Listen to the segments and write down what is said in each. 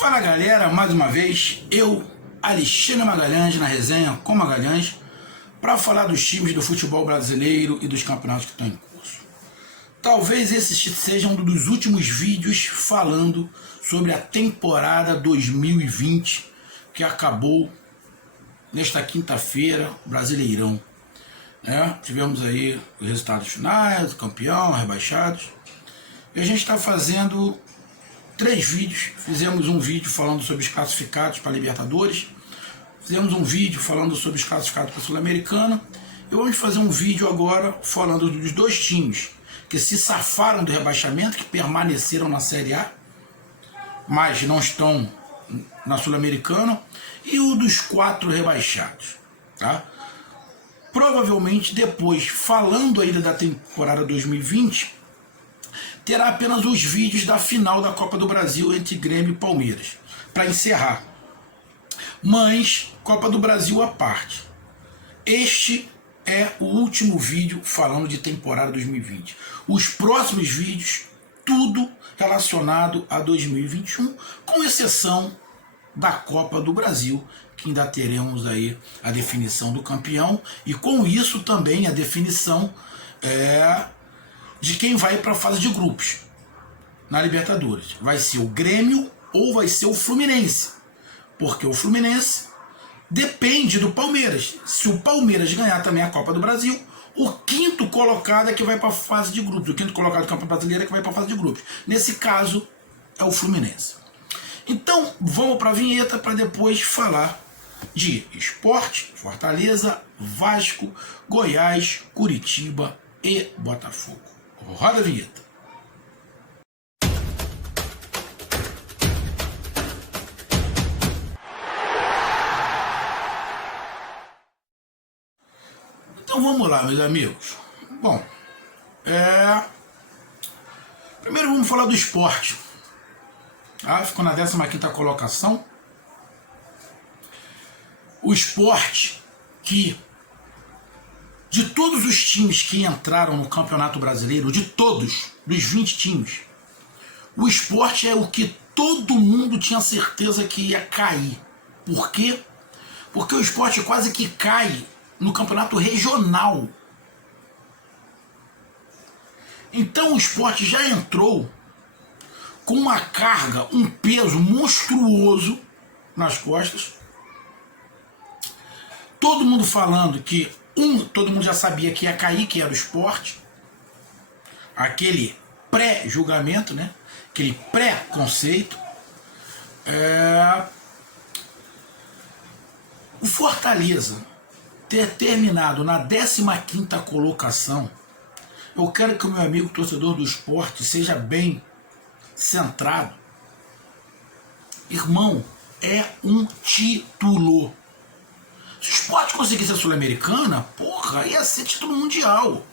Fala galera, mais uma vez, eu, Alexandre Magalhães, na resenha com Magalhães, para falar dos times do futebol brasileiro e dos campeonatos que estão em curso. Talvez esse seja um dos últimos vídeos falando sobre a temporada 2020 que acabou nesta quinta-feira, Brasileirão. Tivemos aí os resultados finais, campeão, rebaixados, e a gente está fazendo 3 vídeos. Fizemos um vídeo falando sobre os classificados para a Libertadores, fizemos um vídeo falando sobre os classificados para a Sul-Americana, e vamos fazer um vídeo agora falando dos 2 times que se safaram do rebaixamento, que permaneceram na Série A, mas não estão na Sul-Americana, e o dos 4 rebaixados, tá? Provavelmente depois, falando ainda da temporada 2020, terá apenas os vídeos da final da Copa do Brasil entre Grêmio e Palmeiras, para encerrar. Mas, Copa do Brasil à parte. Este é o último vídeo falando de temporada 2020. Os próximos vídeos, tudo relacionado a 2021, com exceção da Copa do Brasil, que ainda teremos aí a definição do campeão, e com isso também a definição de quem vai para a fase de grupos na Libertadores. Vai ser o Grêmio ou vai ser o Fluminense, porque o Fluminense depende do Palmeiras. Se o Palmeiras ganhar também a Copa do Brasil, o 5º colocado é que vai para a fase de grupos, o 5º colocado do Campeonato Brasileiro é que vai para a fase de grupos. Nesse caso é o Fluminense. Então vamos para a vinheta para depois falar de Sport, Fortaleza, Vasco, Goiás, Curitiba e Botafogo. Roda a vinheta. Então vamos lá, meus amigos. Bom, primeiro vamos falar do Sport. Ficou na 15ª colocação. O Sport, que de todos os times que entraram no Campeonato Brasileiro, de todos, dos 20 times, o Sport é o que todo mundo tinha certeza que ia cair. Por quê? Porque o Sport quase que cai no Campeonato Regional. Então o Sport já entrou com uma carga, um peso monstruoso nas costas. Todo mundo falando que todo mundo já sabia que ia cair, que era o Sport. Aquele pré-julgamento, né? Aquele pré-conceito. O Fortaleza ter terminado na 15ª colocação, eu quero que o meu amigo torcedor do Sport seja bem centrado. Irmão, é um título. Se o Sport conseguisse a Sul-Americana, porra, ia ser título mundial.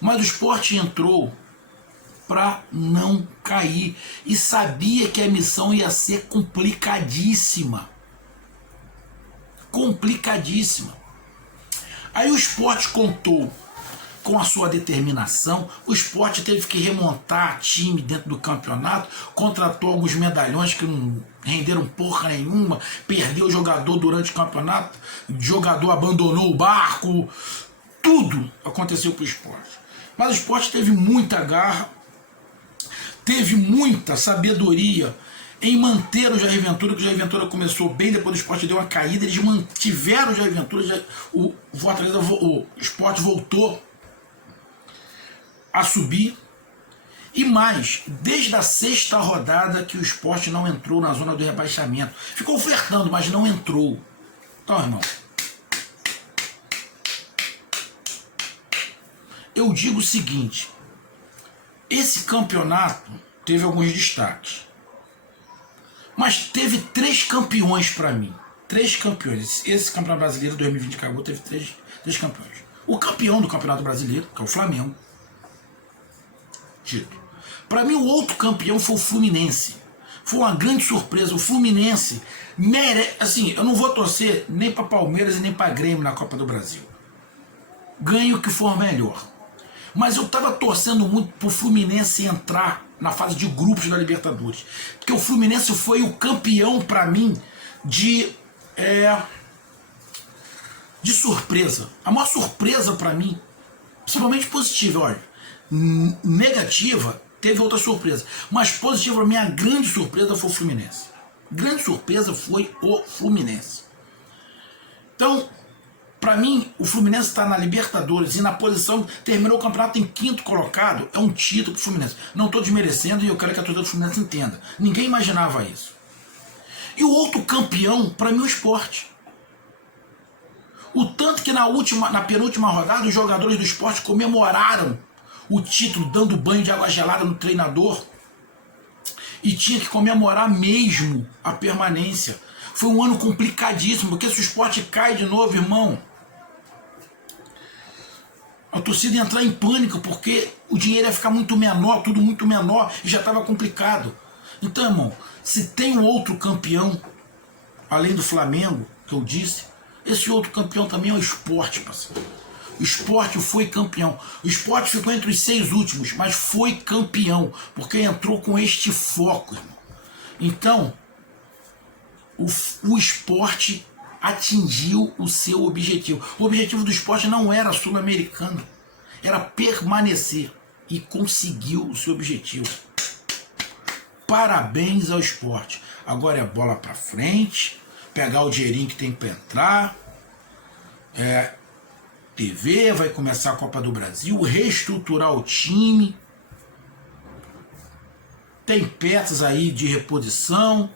Mas o Sport entrou para não cair e sabia que a missão ia ser complicadíssima. Complicadíssima. Aí o Sport contou com a sua determinação. O Sport teve que remontar time dentro do campeonato, contratou alguns medalhões que não renderam porra nenhuma, perdeu o jogador durante o campeonato, o jogador abandonou o barco, tudo aconteceu para o Sport. Mas o Sport teve muita garra, teve muita sabedoria em manter o Jair Ventura, que o Jair Ventura começou bem, depois do Sport deu uma caída, eles mantiveram o Jair Ventura, o Sport voltou a subir. E mais, desde a 6ª rodada que o Sport não entrou na zona do rebaixamento. Ficou ofertando, mas não entrou. Então, irmão, eu digo o seguinte: esse campeonato teve alguns destaques, mas teve 3 campeões para mim. 3 campeões. Esse Campeonato Brasileiro 2020 acabou, teve 3 campeões. O campeão do Campeonato Brasileiro, que é o Flamengo, título. Para mim, o outro campeão foi o Fluminense. Foi uma grande surpresa. O Fluminense merece. Assim, eu não vou torcer nem para Palmeiras e nem para Grêmio na Copa do Brasil. Ganhe o que for melhor. Mas eu estava torcendo muito para o Fluminense entrar na fase de grupos da Libertadores. Porque o Fluminense foi o campeão, para mim, de surpresa. A maior surpresa para mim, principalmente positiva, olha, negativa, teve outra surpresa, mas positiva, a minha grande surpresa foi o Fluminense. Grande surpresa foi o Fluminense. Então, para mim, o Fluminense está na Libertadores e na posição, terminou o campeonato em 5º colocado, é um título pro Fluminense. Não estou desmerecendo e eu quero que a torcida do Fluminense entenda. Ninguém imaginava isso. E o outro campeão, para mim, é o Sport. O tanto que na penúltima rodada, os jogadores do Sport comemoraram o título, dando banho de água gelada no treinador, e tinha que comemorar mesmo a permanência. Foi um ano complicadíssimo, porque se o Sport cai de novo, irmão, a torcida ia entrar em pânico, porque o dinheiro ia ficar muito menor, tudo muito menor, e já estava complicado. Então, irmão, se tem um outro campeão, além do Flamengo, que eu disse, esse outro campeão também é o Sport, parceiro. O Sport foi campeão. O Sport ficou entre os 6 últimos, mas foi campeão, porque entrou com este foco, irmão. Então, o Sport atingiu o seu objetivo. O objetivo do Sport não era sul-americano, era permanecer, e conseguiu o seu objetivo. Parabéns ao Sport. Agora é bola pra frente, pegar o dinheirinho que tem para entrar, TV, vai começar a Copa do Brasil, reestruturar o time, tem peças aí de reposição,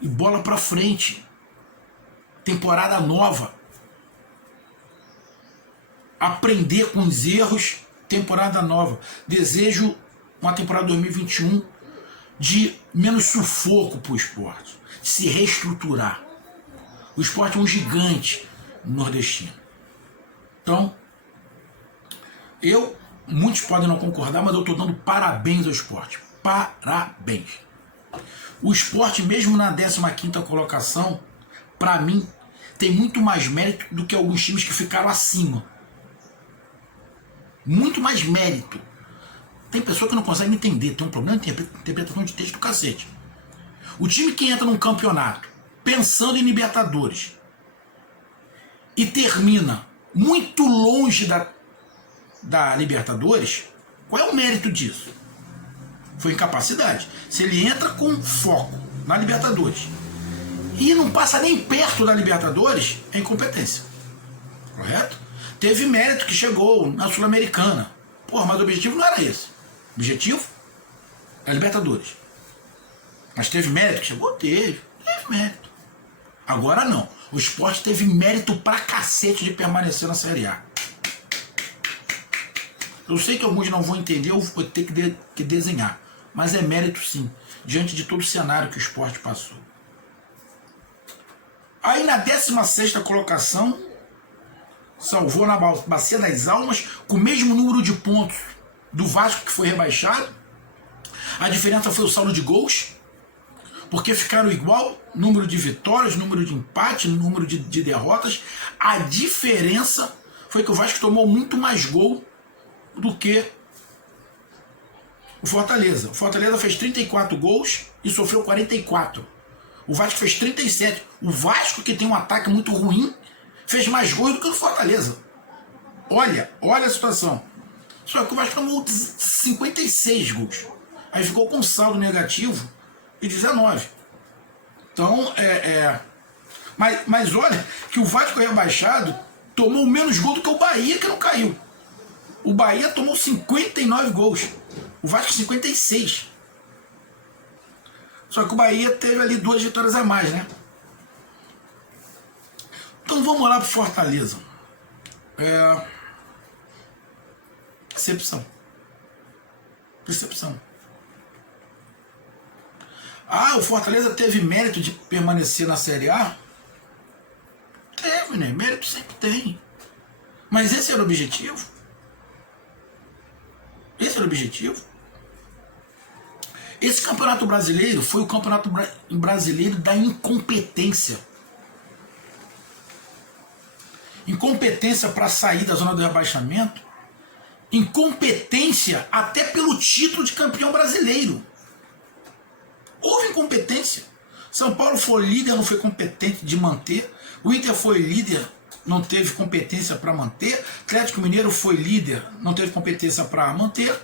e bola pra frente. Temporada nova. Aprender com os erros, temporada nova. Desejo uma temporada 2021 de menos sufoco pro esporte, de se reestruturar. O esporte é um gigante nordestino. Então, muitos podem não concordar, mas eu estou dando parabéns ao esporte. Parabéns. O esporte, mesmo na 15ª colocação, para mim, tem muito mais mérito do que alguns times que ficaram acima. Muito mais mérito. Tem pessoa que não consegue entender, tem um problema de interpretação de texto do cacete. O time que entra num campeonato pensando em Libertadores e termina muito longe da Libertadores, qual é o mérito disso? Foi incapacidade. Se ele entra com foco na Libertadores e não passa nem perto da Libertadores, é incompetência. Correto? Teve mérito que chegou na Sul-Americana. Porra, mas o objetivo não era esse. O objetivo é Libertadores. Mas teve mérito que chegou? Teve mérito. Agora não. O esporte teve mérito pra cacete de permanecer na Série A. Eu sei que alguns não vão entender, eu vou ter que desenhar. Mas é mérito sim, diante de todo o cenário que o esporte passou. Aí na 16ª colocação, salvou na Bacia das Almas, com o mesmo número de pontos do Vasco, que foi rebaixado. A diferença foi o saldo de gols, porque ficaram igual, número de vitórias, número de empate, número de derrotas. A diferença foi que o Vasco tomou muito mais gol do que o Fortaleza. O Fortaleza fez 34 gols e sofreu 44. O Vasco fez 37. O Vasco, que tem um ataque muito ruim, fez mais gols do que o Fortaleza. Olha a situação. Só que o Vasco tomou 56 gols. Aí ficou com um saldo negativo e 19. Então, Mas olha que o Vasco rebaixado tomou menos gol do que o Bahia, que não caiu. O Bahia tomou 59 gols. O Vasco 56. Só que o Bahia teve ali 2 vitórias a mais, né? Então vamos lá pro Fortaleza. Percepção. Ah, o Fortaleza teve mérito de permanecer na Série A? Teve, né? Mérito sempre tem. Mas esse era o objetivo? Esse campeonato brasileiro foi o campeonato brasileiro da incompetência. Incompetência para sair da zona do rebaixamento incompetência até pelo título de campeão brasileiro. Houve incompetência. São Paulo foi líder, não foi competente de manter. O Inter foi líder, não teve competência para manter. Atlético Mineiro foi líder, não teve competência para manter.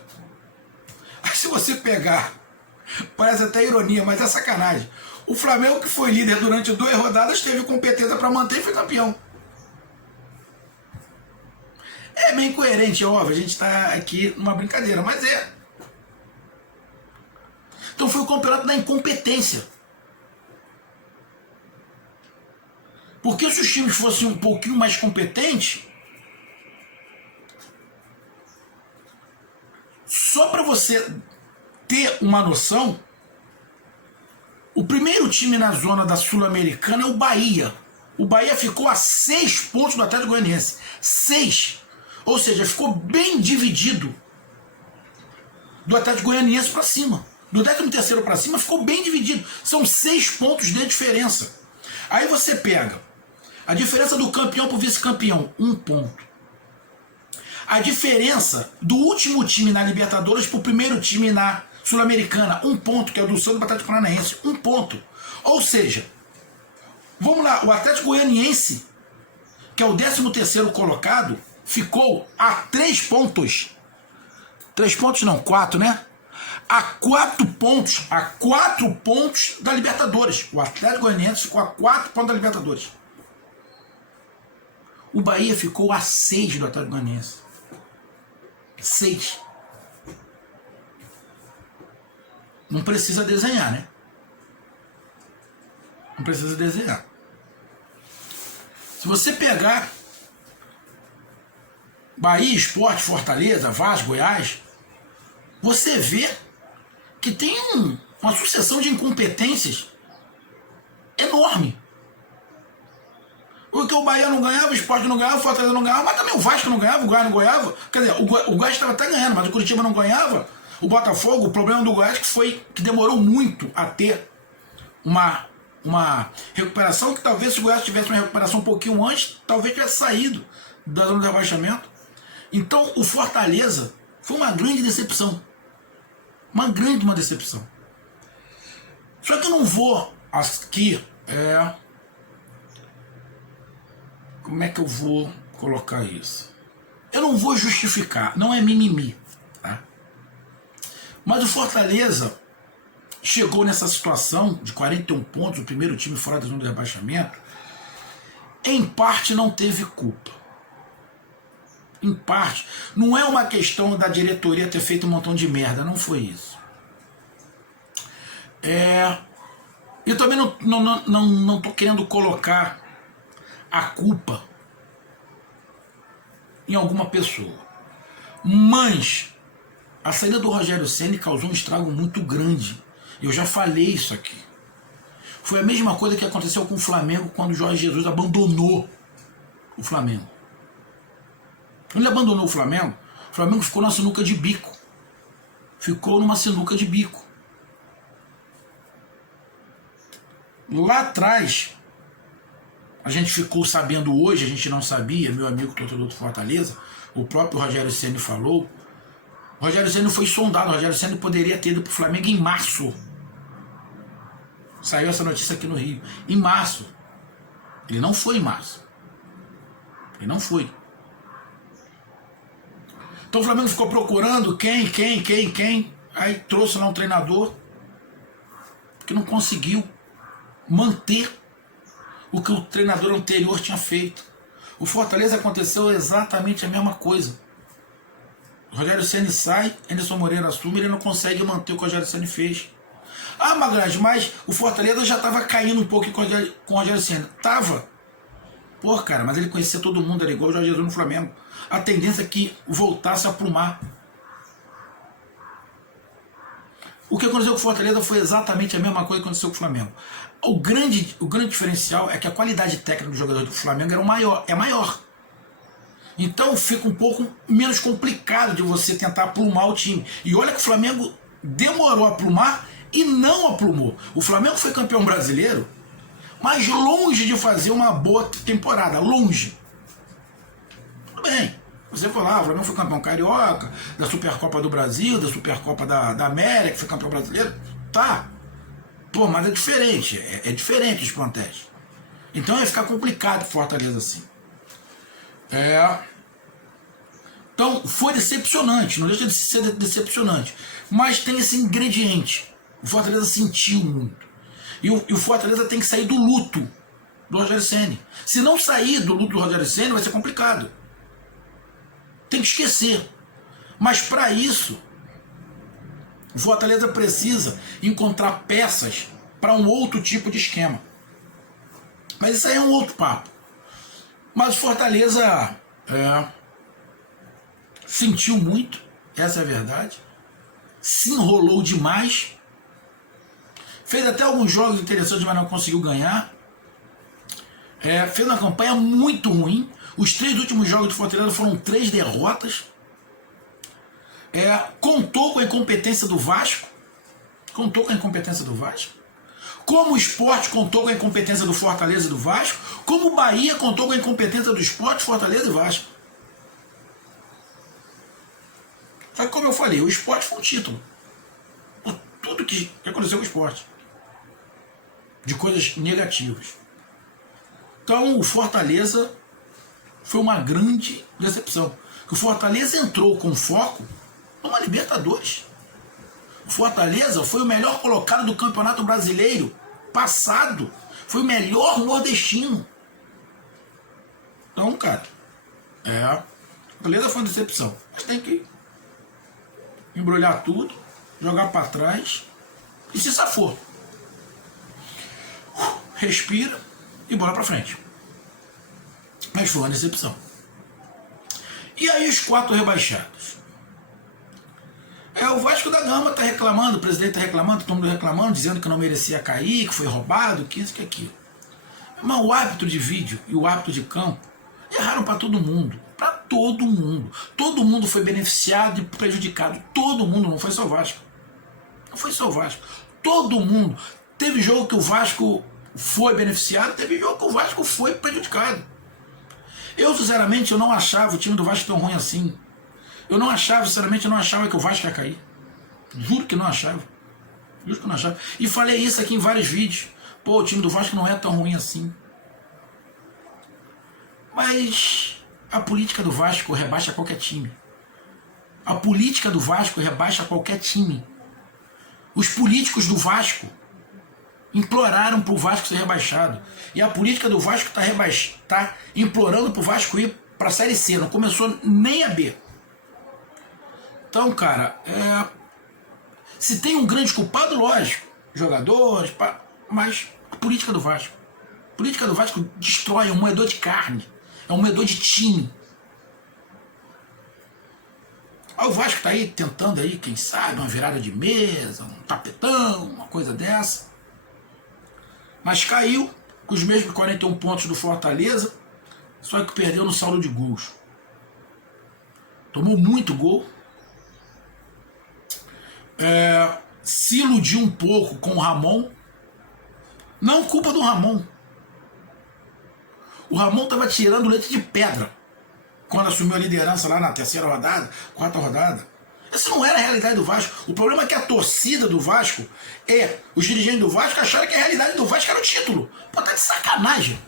Aí se você pegar, parece até ironia, mas é sacanagem. O Flamengo, que foi líder durante 2 rodadas, teve competência para manter e foi campeão. É meio incoerente, é óbvio, a gente está aqui numa brincadeira, mas é. Então foi o campeonato da incompetência. Porque se os times fossem um pouquinho mais competentes, só para você ter uma noção, o primeiro time na zona da Sul-Americana é o Bahia. O Bahia ficou a 6 pontos do Atlético Goianiense. 6. Ou seja, ficou bem dividido do Atlético Goianiense para cima. Do 13º para cima ficou bem dividido. São 6 pontos de diferença. Aí você pega a diferença do campeão para o vice-campeão, 1 ponto. A diferença do último time na Libertadores para o primeiro time na Sul-Americana, 1 ponto, que é o do Santos Atlético Paranaense, 1 ponto. Ou seja, vamos lá, o Atlético Goianiense, que é o 13º colocado, ficou a 3 pontos. 3 pontos não, 4, né? A 4 pontos. A 4 pontos da Libertadores. O Atlético Goianiense ficou a 4 pontos da Libertadores. O Bahia ficou a 6 do Atlético Goianiense. 6. Não precisa desenhar, né? Não precisa desenhar. Se você pegar Bahia, Sport, Fortaleza, Vasco, Goiás, você vê que tem uma sucessão de incompetências enorme. Porque o Bahia não ganhava, o Sport não ganhava, o Fortaleza não ganhava, mas também o Vasco não ganhava, o Goiás não ganhava. Quer dizer, o Goiás estava até ganhando, mas o Curitiba não ganhava. O Botafogo, o problema do Goiás que demorou muito a ter uma recuperação, que talvez se o Goiás tivesse uma recuperação um pouquinho antes, talvez tivesse saído da zona de rebaixamento. Então o Fortaleza foi uma grande decepção. Uma decepção. Só que eu não vou aqui... Como é que eu vou colocar isso? Eu não vou justificar, não é mimimi. Tá? Mas o Fortaleza chegou nessa situação de 41 pontos, o primeiro time fora da zona de rebaixamento, em parte não teve culpa. Em parte. Não é uma questão da diretoria ter feito um montão de merda, não foi isso. Eu também não estou querendo colocar a culpa em alguma pessoa. Mas a saída do Rogério Ceni causou um estrago muito grande. Eu já falei isso aqui. Foi a mesma coisa que aconteceu com o Flamengo quando o Jorge Jesus abandonou o Flamengo. Quando ele abandonou o Flamengo ficou na sinuca de bico. Ficou numa sinuca de bico. Lá atrás, a gente ficou sabendo hoje, a gente não sabia, meu amigo torcedor do Fortaleza, o próprio Rogério Ceni falou, o Rogério Ceni foi sondado, o Rogério Ceni poderia ter ido para o Flamengo em março. Saiu essa notícia aqui no Rio. Em março. Ele não foi em março. Ele não foi. Então o Flamengo ficou procurando quem. Aí trouxe lá um treinador que não conseguiu manter o que o treinador anterior tinha feito. O Fortaleza aconteceu exatamente a mesma coisa. O Rogério Ceni sai, Anderson Moreira assume, ele não consegue manter o que o Rogério Ceni fez. Ah, Magalhães, mas o Fortaleza já estava caindo um pouco com o Rogério Ceni. Tava. Pô, cara, mas ele conhecia todo mundo, era igual o Jorge Jesus no Flamengo. A tendência é que voltasse a aprumar. O que aconteceu com o Fortaleza foi exatamente a mesma coisa que aconteceu com o Flamengo. O grande diferencial é que a qualidade técnica do jogador do Flamengo é maior. Então fica um pouco menos complicado de você tentar aprumar o time. E olha que o Flamengo demorou a aprumar e não aprumou. O Flamengo foi campeão brasileiro, mas longe de fazer uma boa temporada. Longe. Tudo bem. Você falou, o Flamengo foi campeão carioca, da Supercopa do Brasil, da Supercopa da América, foi campeão brasileiro. Tá. Pô, mas é diferente. É diferente os plantéis. Então ia ficar complicado Fortaleza assim. Então foi decepcionante, não deixa de ser decepcionante. Mas tem esse ingrediente. O Fortaleza sentiu muito. E o Fortaleza tem que sair do luto do Rogério Ceni. Se não sair do luto do Rogério Ceni, vai ser complicado. Tem que esquecer. Mas para isso, o Fortaleza precisa encontrar peças para um outro tipo de esquema. Mas isso aí é um outro papo. Mas o Fortaleza sentiu muito, essa é a verdade. Se enrolou demais. Fez até alguns jogos interessantes, mas não conseguiu ganhar. Fez uma campanha muito ruim. Os 3 últimos jogos do Fortaleza foram 3 derrotas. Contou com a incompetência do Vasco. Contou com a incompetência do Vasco. Como o Sport contou com a incompetência do Fortaleza e do Vasco. Como o Bahia contou com a incompetência do Sport, Fortaleza e Vasco. Só que, como eu falei, o Sport foi um título. Por tudo que aconteceu com o Sport. De coisas negativas. Então o Fortaleza foi uma grande decepção. O Fortaleza entrou com foco numa Libertadores. O Fortaleza foi o melhor colocado do Campeonato Brasileiro passado. Foi o melhor nordestino. Então, cara, Fortaleza foi uma decepção. Mas tem que embrulhar tudo, jogar para trás e se safou. Respira e bola para frente. Mas foi uma decepção. E aí os 4 rebaixados. O Vasco da Gama está reclamando, o presidente está reclamando, todo mundo reclamando, dizendo que não merecia cair, que foi roubado, que isso, que aquilo. Mas o árbitro de vídeo e o árbitro de campo erraram para todo mundo. Para todo mundo. Todo mundo foi beneficiado e prejudicado. Todo mundo, não foi só o Vasco. Não foi só o Vasco. Todo mundo. Teve jogo que o Vasco foi beneficiado, teve jogo que o Vasco foi prejudicado. Eu, sinceramente, eu não achava o time do Vasco tão ruim assim. Eu não achava, sinceramente, eu não achava que o Vasco ia cair. Juro que não achava. Juro que não achava. E falei isso aqui em vários vídeos. Pô, o time do Vasco não é tão ruim assim. Mas a política do Vasco rebaixa qualquer time. A política do Vasco rebaixa qualquer time. Os políticos do Vasco imploraram para o Vasco ser rebaixado. E a política do Vasco está implorando para o Vasco ir para a Série C. Não começou nem a B. Então, cara, se tem um grande culpado, lógico, jogadores, mas a política do Vasco. A política do Vasco destrói, é um moedor de carne, é um moedor de time. O Vasco tá aí tentando aí, quem sabe, uma virada de mesa, um tapetão, uma coisa dessa. Mas caiu com os mesmos 41 pontos do Fortaleza, só que perdeu no saldo de gols. Tomou muito gol. Se iludiu um pouco com o Ramon. Não culpa do Ramon. O Ramon estava tirando leite de pedra quando assumiu a liderança lá na 3ª rodada, 4ª rodada. Essa não era a realidade do Vasco. O problema é que a torcida do Vasco os dirigentes do Vasco acharam que a realidade do Vasco era o título. Pô, tá de sacanagem.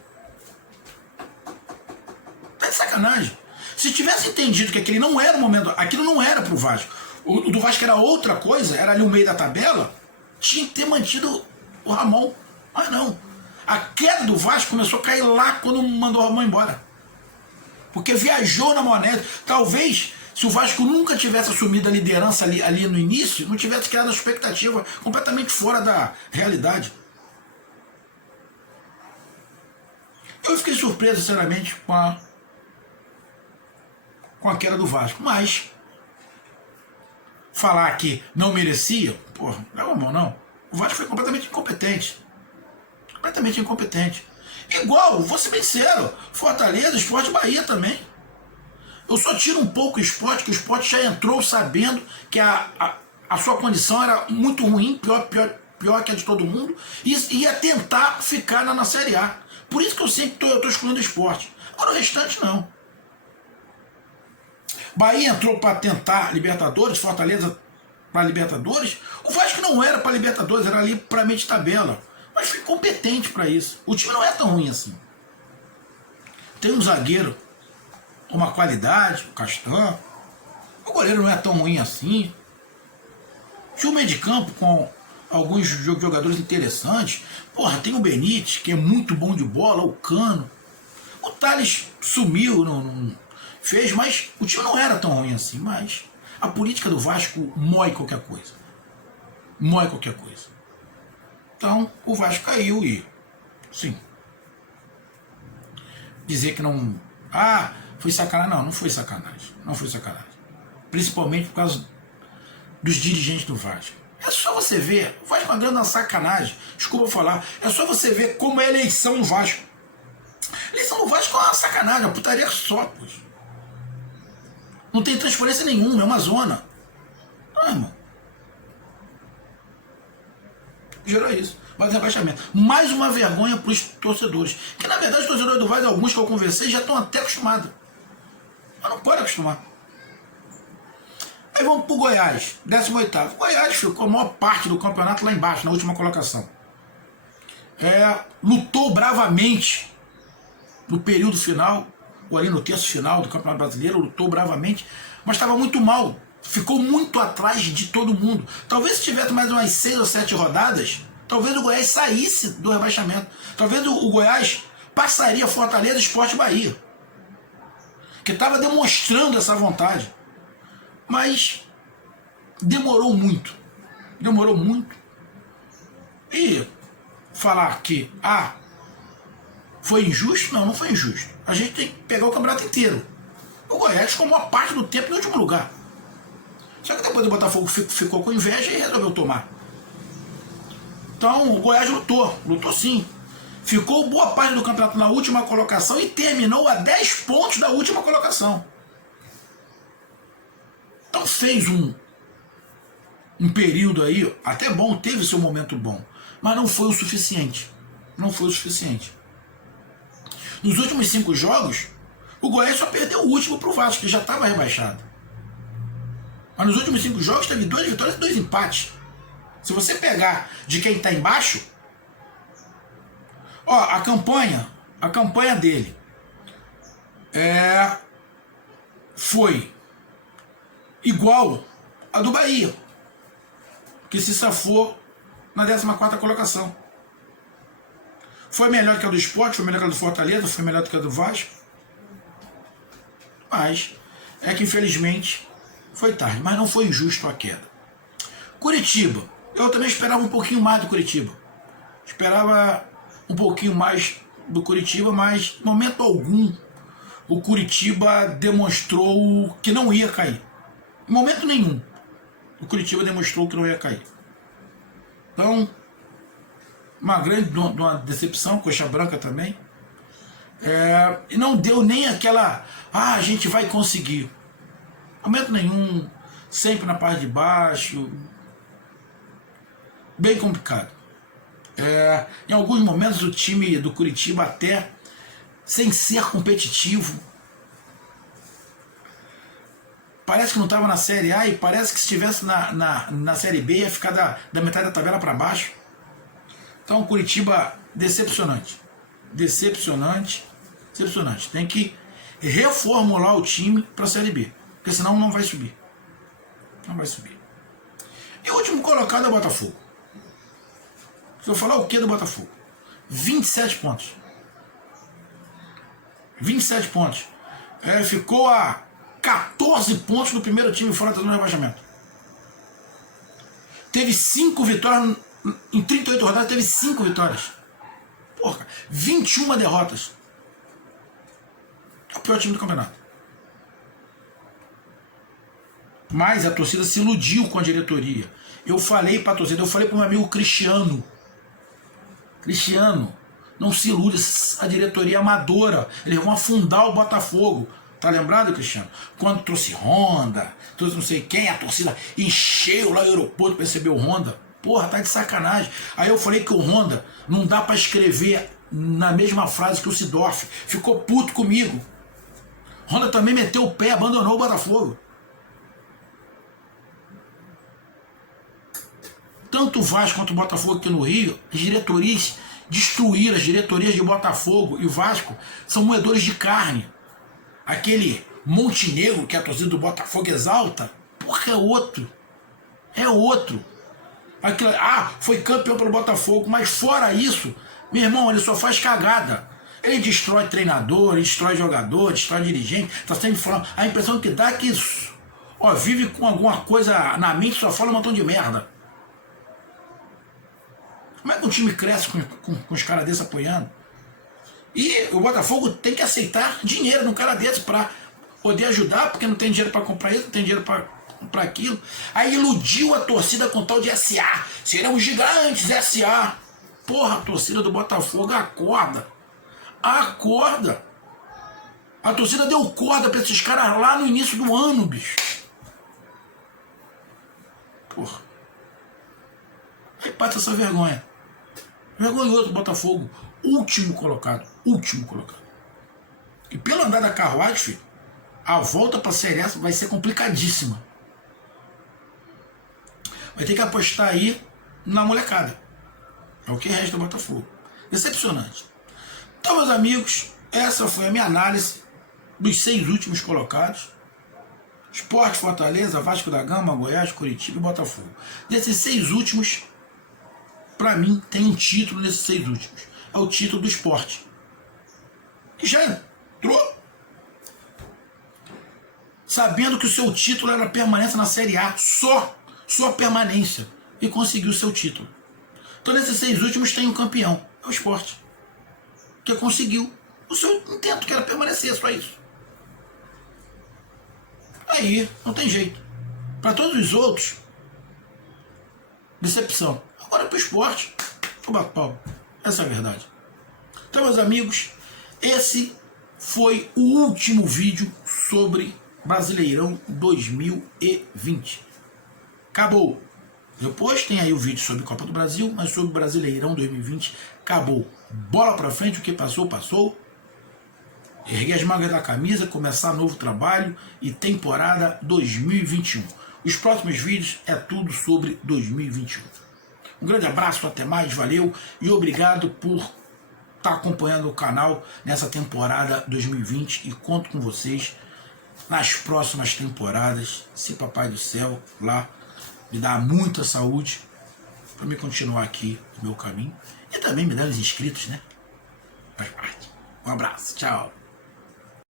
Tá de sacanagem. Se tivesse entendido que aquele não era o momento, aquilo não era pro Vasco. O do Vasco era outra coisa, era ali o meio da tabela, tinha que ter mantido o Ramon. Mas não. A queda do Vasco começou a cair lá quando mandou o Ramon embora. Porque viajou na maionese. Talvez, se o Vasco nunca tivesse assumido a liderança ali no início, não tivesse criado a expectativa completamente fora da realidade. Eu fiquei surpreso, sinceramente, com a queda do Vasco. Mas falar que não merecia, porra, não. O Vasco foi completamente incompetente. Completamente incompetente. Igual, vou ser bem sincero, Fortaleza, Sport e Bahia também. Eu só tiro um pouco o Sport, que o Sport já entrou sabendo que a sua condição era muito ruim, pior que a de todo mundo, e ia tentar ficar na Série A. Por isso que eu sempre estou excluindo o Sport. Agora o restante não. Bahia entrou para tentar Libertadores, Fortaleza para Libertadores. O Vasco não era para Libertadores, era ali para meio de tabela. Mas foi competente para isso. O time não é tão ruim assim. Tem um zagueiro, uma qualidade, o Castan. O goleiro não é tão ruim assim. Tinha um meio de campo com alguns jogadores interessantes. Porra, tem o Benítez, que é muito bom de bola, o Cano. O Thales sumiu, não fez, mas o time não era tão ruim assim. Mas a política do Vasco mói qualquer coisa. Mói qualquer coisa. Então, o Vasco caiu e... Sim. Dizer que não... Ah, foi sacanagem. Não, não foi sacanagem. Não foi sacanagem. Principalmente por causa dos dirigentes do Vasco. É só você ver. O Vasco é uma grande sacanagem. Desculpa falar. É só você ver como é a eleição no Vasco. A eleição no Vasco é uma sacanagem. Uma putaria só, pois. Não tem transparência nenhuma. É uma zona. Não, irmão. Gerou isso. Mas rebaixamento. Mais uma vergonha para os torcedores. Que na verdade os torcedores do Vasco, alguns que eu conversei, já estão até acostumados. Mas não pode acostumar. Aí vamos pro Goiás, 18º. O Goiás ficou a maior parte do campeonato lá embaixo, na última colocação. Lutou bravamente no período final, ou ali no terço final do Campeonato Brasileiro, lutou bravamente, mas estava muito mal. Ficou muito atrás de todo mundo. Talvez se tivesse mais umas 6 ou 7 rodadas, talvez o Goiás saísse do rebaixamento. Talvez o Goiás passaria Fortaleza, Sport e Bahia, que estava demonstrando essa vontade. Mas demorou muito. Demorou muito. E falar que foi injusto? Não, não foi injusto. A gente tem que pegar o campeonato inteiro. O Goiás ficou a maior parte do tempo no último lugar. Só que depois o Botafogo ficou com inveja e resolveu tomar. Então o Goiás lutou sim. Ficou boa parte do campeonato na última colocação e terminou a 10 pontos da última colocação. Então fez um período aí, até bom, teve seu momento bom, mas não foi o suficiente. Não foi o suficiente. Nos últimos 5 jogos, o Goiás só perdeu o último para o Vasco, que já estava rebaixado. Mas nos últimos 5 jogos teve 2 vitórias e 2 empates. Se você pegar de quem está embaixo, a campanha dele foi igual a do Bahia, que se safou na 14ª colocação. Foi melhor que a do Sport, foi melhor que a do Fortaleza, foi melhor que a do Vasco. Mas é que infelizmente foi tarde, mas não foi injusto a queda. Curitiba, eu também esperava um pouquinho mais do Curitiba. Esperava um pouquinho mais do Curitiba, mas em momento algum o Curitiba demonstrou que não ia cair. Em momento nenhum o Curitiba demonstrou que não ia cair. Então, uma decepção, coxa branca também. E não deu nem aquela, a gente vai conseguir. Momento nenhum, sempre na parte de baixo. Bem complicado. Em alguns momentos o time do Curitiba até, sem ser competitivo, parece que não estava na Série A e parece que se estivesse na Série B ia ficar da metade da tabela para baixo. Então, Curitiba, decepcionante. Decepcionante. Tem que reformular o time para a Série B, porque senão não vai subir. Não vai subir. E o último colocado é o Botafogo. Se eu falar o que do Botafogo? 27 pontos. 27 pontos. Ficou a 14 pontos do primeiro time fora da zona de rebaixamento. Teve 5 vitórias. Em 38 rodadas teve 5 vitórias. Porra, 21 derrotas. É o pior time do campeonato. Mas a torcida se iludiu com a diretoria. Eu falei para a torcida, eu falei para o meu amigo Cristiano, não se ilude, a diretoria é amadora, eles vão afundar o Botafogo. Tá lembrado, Cristiano? Quando trouxe Honda, trouxe não sei quem, a torcida encheu lá o aeroporto para receber o Honda. Porra, tá de sacanagem. Aí eu falei que o Honda não dá para escrever na mesma frase que o Sidorf. Ficou puto comigo. Honda também meteu o pé e abandonou o Botafogo. Tanto o Vasco quanto o Botafogo aqui no Rio, as diretorias destruíram, as diretorias de Botafogo e Vasco são moedores de carne. Aquele Montenegro que a torcida do Botafogo exalta, porra, é outro. É outro. Aquilo, foi campeão pelo Botafogo, mas fora isso, meu irmão, ele só faz cagada. Ele destrói treinador, ele destrói jogador, destrói dirigente, tá sempre falando. A impressão que dá é que isso, vive com alguma coisa na mente, só fala um montão de merda. Como é que um time cresce com os caras desses apoiando? E o Botafogo tem que aceitar dinheiro num cara desse para poder ajudar, porque não tem dinheiro para comprar isso, não tem dinheiro para comprar aquilo. Aí iludiu a torcida com tal de SA. Seremos gigantes, SA. Porra, a torcida do Botafogo acorda. Acorda. A torcida deu corda para esses caras lá no início do ano, bicho. Porra. Aí passa essa vergonha. Vergonhoso o Botafogo. Último colocado. Último colocado. E pelo andar da carruagem, filho, a volta para a Série A vai ser complicadíssima. Vai ter que apostar aí na molecada. É o que resta do Botafogo. Decepcionante. Então, meus amigos, essa foi a minha análise dos 6 últimos colocados. Sport, Fortaleza, Vasco da Gama, Goiás, Curitiba e Botafogo. Desses 6 últimos, para mim, tem um título nesses 6 últimos. É o título do Sport. Que já entrou sabendo que o seu título era permanência na Série A. Só permanência. E conseguiu o seu título. Então, nesses 6 últimos tem um campeão. É o Sport. Que conseguiu o seu intento, que era permanecer, só isso. Aí, não tem jeito. Para todos os outros, decepção. Agora para o Sport, eu bato palma. Essa é a verdade. Então, meus amigos, esse foi o último vídeo sobre Brasileirão 2020. Acabou. Depois tem aí o vídeo sobre Copa do Brasil, mas sobre Brasileirão 2020 acabou. Bola pra frente, o que passou, passou. Erguer as mangas da camisa, começar novo trabalho e temporada 2021. Os próximos vídeos é tudo sobre 2021. Um grande abraço, até mais, valeu e obrigado por estar acompanhando o canal nessa temporada 2020 e conto com vocês nas próximas temporadas, se Papai do Céu lá me dá muita saúde para me continuar aqui no meu caminho e também me dar os inscritos, né? Faz parte. Um abraço, tchau.